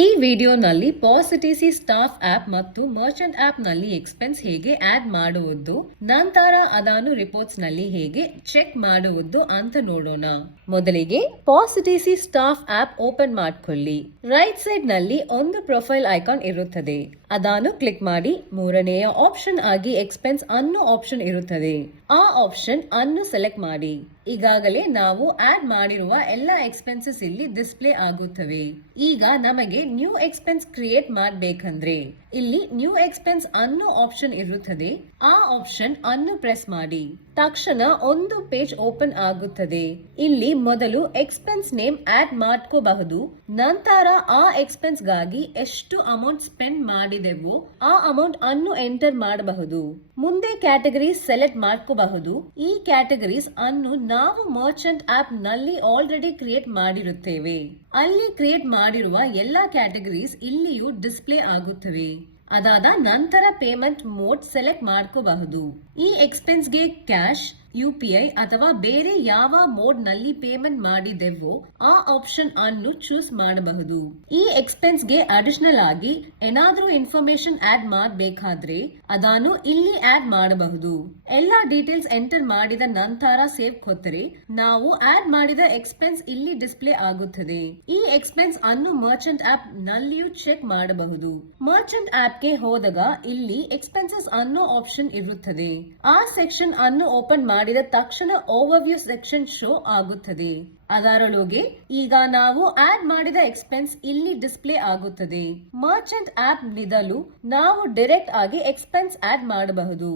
ಈ ವಿಡಿಯೋನಲ್ಲಿ ಪಾಸಿಟಿಸಿ staff app ಮತ್ತು ಮರ್ಚೆಂಟ್ ಆಪ್ ನಲ್ಲಿ ಎಕ್ಸ್ಪೆನ್ಸ್ ಹೇಗೆ ಆಡ್ ಮಾಡುವುದು, ನಂತರ ಅದನ್ನು ರಿಪೋರ್ಟ್ಸ್ ನಲ್ಲಿ ಹೇಗೆ ಚೆಕ್ ಮಾಡುವುದು ಅಂತ ನೋಡೋಣ. ಮೊದಲಿಗೆ ಪಾಸಿಟಿಸಿ ಸ್ಟಾಫ್ ಆಪ್ ಓಪನ್ ಮಾಡ್ಕೊಳ್ಳಿ. ರೈಟ್ ಸೈಡ್ ನಲ್ಲಿ ಒಂದು ಪ್ರೊಫೈಲ್ ಐಕಾನ್ ಇರುತ್ತದೆ, ಅದನ್ನು ಕ್ಲಿಕ್ ಮಾಡಿ. ಮೂರನೆಯ ಆಪ್ಷನ್ ಆಗಿ ಎಕ್ಸ್ಪೆನ್ಸ್ ಅನ್ನೋ ಆಪ್ಷನ್ ಇರುತ್ತದೆ, ಆ ಆಪ್ಷನ್ ಅನ್ನು ಸೆಲೆಕ್ಟ್ ಮಾಡಿ. ಈಗಾಗಲೇ ನಾವು ಆಡ್ ಮಾಡಿರುವ ಎಲ್ಲ ಎಕ್ಸ್ಪೆನ್ಸಸ್ ಇಲ್ಲಿ ಡಿಸ್ಪ್ಲೇ ಆಗುತ್ತವೆ. ಈಗ ನಮಗೆ ನ್ಯೂ ಎಕ್ಸ್ಪೆನ್ಸ್ ಕ್ರಿಯೇಟ್ ಮಾಡಬೇಕಂದ್ರೆ ಇಲ್ಲಿ ನ್ಯೂ ಎಕ್ಸ್ಪೆನ್ಸ್ ಅನ್ನೋ ಆಪ್ಷನ್ ಇರುತ್ತದೆ, ಆ ಆಪ್ಷನ್ ಅನ್ನು ಪ್ರೆಸ್ ಮಾಡಿ. ತಕ್ಷಣ ಒಂದು ಪೇಜ್ ಓಪನ್ ಆಗುತ್ತದೆ. ಇಲ್ಲಿ ಮೊದಲು ಎಕ್ಸ್ಪೆನ್ಸ್ ನೇಮ್ ಆಡ್ ಮಾಡ್ಕೋಬಹುದು, ನಂತರ ಆ ಎಕ್ಸ್ಪೆನ್ಸ್ ಗಾಗಿ ಎಷ್ಟು ಅಮೌಂಟ್ ಸ್ಪೆಂಡ್ ಮಾಡಿದೆವೋ ಆ ಅಮೌಂಟ್ ಅನ್ನು ಎಂಟರ್ ಮಾಡಬಹುದು. ಮುಂದೆ ಕ್ಯಾಟಗರೀಸ್ ಸೆಲೆಕ್ಟ್ ಮಾಡ್ಕೋಬಹುದು. ಈ ಕ್ಯಾಟಗರೀಸ್ ಅನ್ನು ನಾವು ಮರ್ಚೆಂಟ್ ಆಪ್ ನಲ್ಲಿ ಆಲ್ರೆಡಿ ಕ್ರಿಯೇಟ್ ಮಾಡಿರುತ್ತೇವೆ. ಅಲ್ಲಿ ಕ್ರಿಯೇಟ್ ಮಾಡಿರುವ ಎಲ್ಲಾ ಕ್ಯಾಟಗರೀಸ್ ಇಲ್ಲಿಯೂ ಡಿಸ್ಪ್ಲೇ ಆಗುತ್ತವೆ. ಅದಾದ ನಂತರ ಪೇಮೆಂಟ್ ಮೋಡ್ ಸೆಲೆಕ್ಟ್ ಮಾಡ್ಕೋಬಹುದು. ಈ ಎಕ್ಸ್ಪೆನ್ಸ್ ಗೆ ಕ್ಯಾಶ್, UPI ಅಥವಾ ಬೇರೆ ಯಾವ ಮೋಡ್ ನಲ್ಲಿ ಪೇಮೆಂಟ್ ಮಾಡಿದೆವೋ ಆ ಆಪ್ಷನ್ ಅನ್ನು ಚೂಸ್ ಮಾಡಬಹುದು. ಈ ಎಕ್ಸ್ಪೆನ್ಸ್ ಗೆ ಅಡಿಷನಲ್ ಆಗಿ ಏನಾದ್ರೂ ಇನ್ಫಾರ್ಮೇಶನ್ ಆಡ್ ಮಾಡಬೇಕಾದ್ರೆ ಅದನ್ನು ಇಲ್ಲಿ ಆಡ್ ಮಾಡಬಹುದು. ಎಲ್ಲಾ ಡೀಟೇಲ್ಸ್ ಎಂಟರ್ ಮಾಡಿದ ನಂತರ ಸೇವ್ ಕೊಟ್ಟರೆ ನಾವು ಆಡ್ ಮಾಡಿದ ಎಕ್ಸ್ಪೆನ್ಸ್ ಇಲ್ಲಿ ಡಿಸ್ಪ್ಲೇ ಆಗುತ್ತದೆ. ಈ ಎಕ್ಸ್ಪೆನ್ಸ್ ಅನ್ನು ಮರ್ಚೆಂಟ್ ಆಪ್ ನಲ್ಲಿಯೂ ಚೆಕ್ ಮಾಡಬಹುದು. ಮರ್ಚೆಂಟ್ ಆಪ್ ಗೆ ಹೋದಾಗ ಇಲ್ಲಿ ಎಕ್ಸ್ಪೆನ್ಸಸ್ ಅನ್ನೋ ಆಪ್ಷನ್ ಇರುತ್ತದೆ. ಆ ಸೆಕ್ಷನ್ ಅನ್ನು ಓಪನ್ ಮಾಡಿದ ತಕ್ಷಣ ಓವರ್ವ್ಯೂ ಸೆಕ್ಷನ್ ಶೋ ಆಗುತ್ತದೆ. ಅದರೊಳಗೆ ಈಗ ನಾವು ಆಡ್ ಮಾಡಿದ ಎಕ್ಸ್ಪೆನ್ಸ್ ಇಲ್ಲಿ ಡಿಸ್ಪ್ಲೇ ಆಗುತ್ತದೆ. ಮರ್ಚೆಂಟ್ ಆಪ್ ನಿಂದಲೂ ನಾವು ಡೈರೆಕ್ಟ್ ಆಗಿ ಎಕ್ಸ್ಪೆನ್ಸ್ ಆಡ್ ಮಾಡಬಹುದು.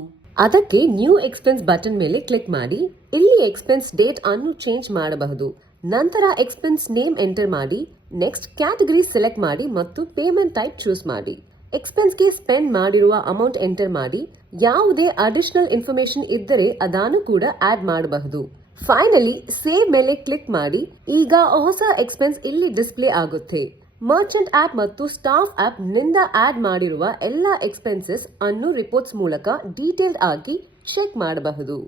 ಅದಕ್ಕೆ ನ್ಯೂ ಎಕ್ಸ್ಪೆನ್ಸ್ ಬಟನ್ ಮೇಲೆ ಕ್ಲಿಕ್ ಮಾಡಿ. ಇಲ್ಲಿ ಎಕ್ಸ್ಪೆನ್ಸ್ ಡೇಟ್ ಅನ್ನು ಚೇಂಜ್ ಮಾಡಬಹುದು. ನಂತರ ಎಕ್ಸ್ಪೆನ್ಸ್ ನೇಮ್ ಎಂಟರ್ ಮಾಡಿ. ನೆಕ್ಸ್ಟ್ ಕ್ಯಾಟಗರಿ ಸೆಲೆಕ್ಟ್ ಮಾಡಿ ಮತ್ತು ಪೇಮೆಂಟ್ ಟೈಪ್ ಚೂಸ್ ಮಾಡಿ. ಎಕ್ಸ್ಪೆನ್ಸ್ ಗೆ ಸ್ಪೆಂಡ್ ಮಾಡಿರುವ ಅಮೌಂಟ್ ಎಂಟರ್ ಮಾಡಿ. ಯಾವುದೇ ಅಡಿಷನಲ್ ಇನ್ಫಾರ್ಮೇಶನ್ ಇದ್ದರೆ ಅದನ್ನು ಕೂಡ ಆಡ್ ಮಾಡಬಹುದು. ಫೈನಲಿ ಸೇವ್ ಮೇಲೆ ಕ್ಲಿಕ್ ಮಾಡಿ. ಈಗ ಹೊಸ ಎಕ್ಸ್ಪೆನ್ಸ್ ಇಲ್ಲಿ ಡಿಸ್ಪ್ಲೇ ಆಗುತ್ತೆ. ಮರ್ಚೆಂಟ್ ಆಪ್ ಮತ್ತು ಸ್ಟಾಫ್ ಆಪ್ ನಿಂದ ಆಡ್ ಮಾಡಿರುವ ಎಲ್ಲ ಎಕ್ಸ್ಪೆನ್ಸಸ್ ಅನ್ನು ರಿಪೋರ್ಟ್ಸ್ ಮೂಲಕ ಡೀಟೇಲ್ ಆಗಿ ಚೆಕ್ ಮಾಡಬಹುದು.